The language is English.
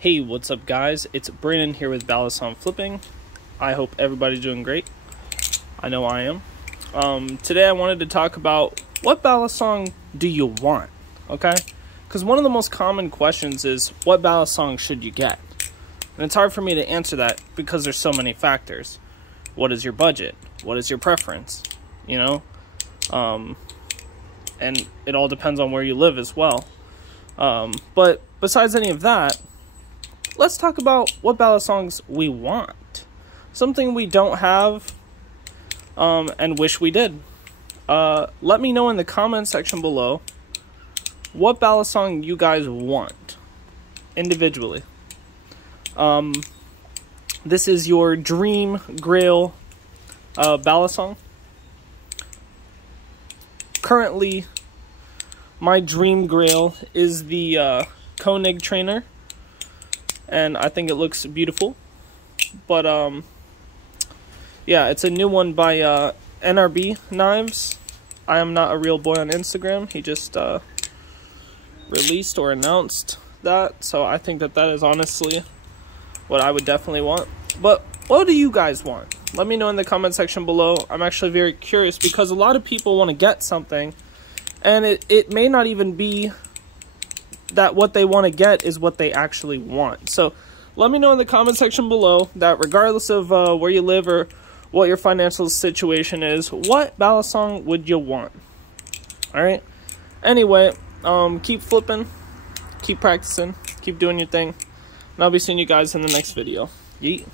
Hey, what's up guys? It's Brandon here with Balisong Flipping. I hope everybody's doing great. I know I am. Today I wanted to talk about what Balisong do you want, okay? Because one of the most common questions is, what Balisong should you get? And it's hard for me to answer that because there's so many factors. What is your budget? What is your preference? You know? And it all depends on where you live as well. But besides any of that, let's talk about what Balisongs we want. Something we don't have and wish we did. Let me know in the comment section below what Balisong you guys want individually. This is your dream grail Balisong. Currently, my dream grail is the Koenig trainer, and I think it looks beautiful. But yeah, it's a new one by NRB Knives. I am not a real boy on Instagram. He just released or announced that, so I think that that is honestly what I would definitely want. But what do you guys want? Let me know in the comment section below. I'm actually very curious because a lot of people want to get something, and it may not even be that what they want to get is what they actually want. So let me know in the comment section below that regardless of where you live or what your financial situation is, what Balisong would you want? Alright? Anyway, keep flipping, keep practicing, keep doing your thing, and I'll be seeing you guys in the next video. Yeet.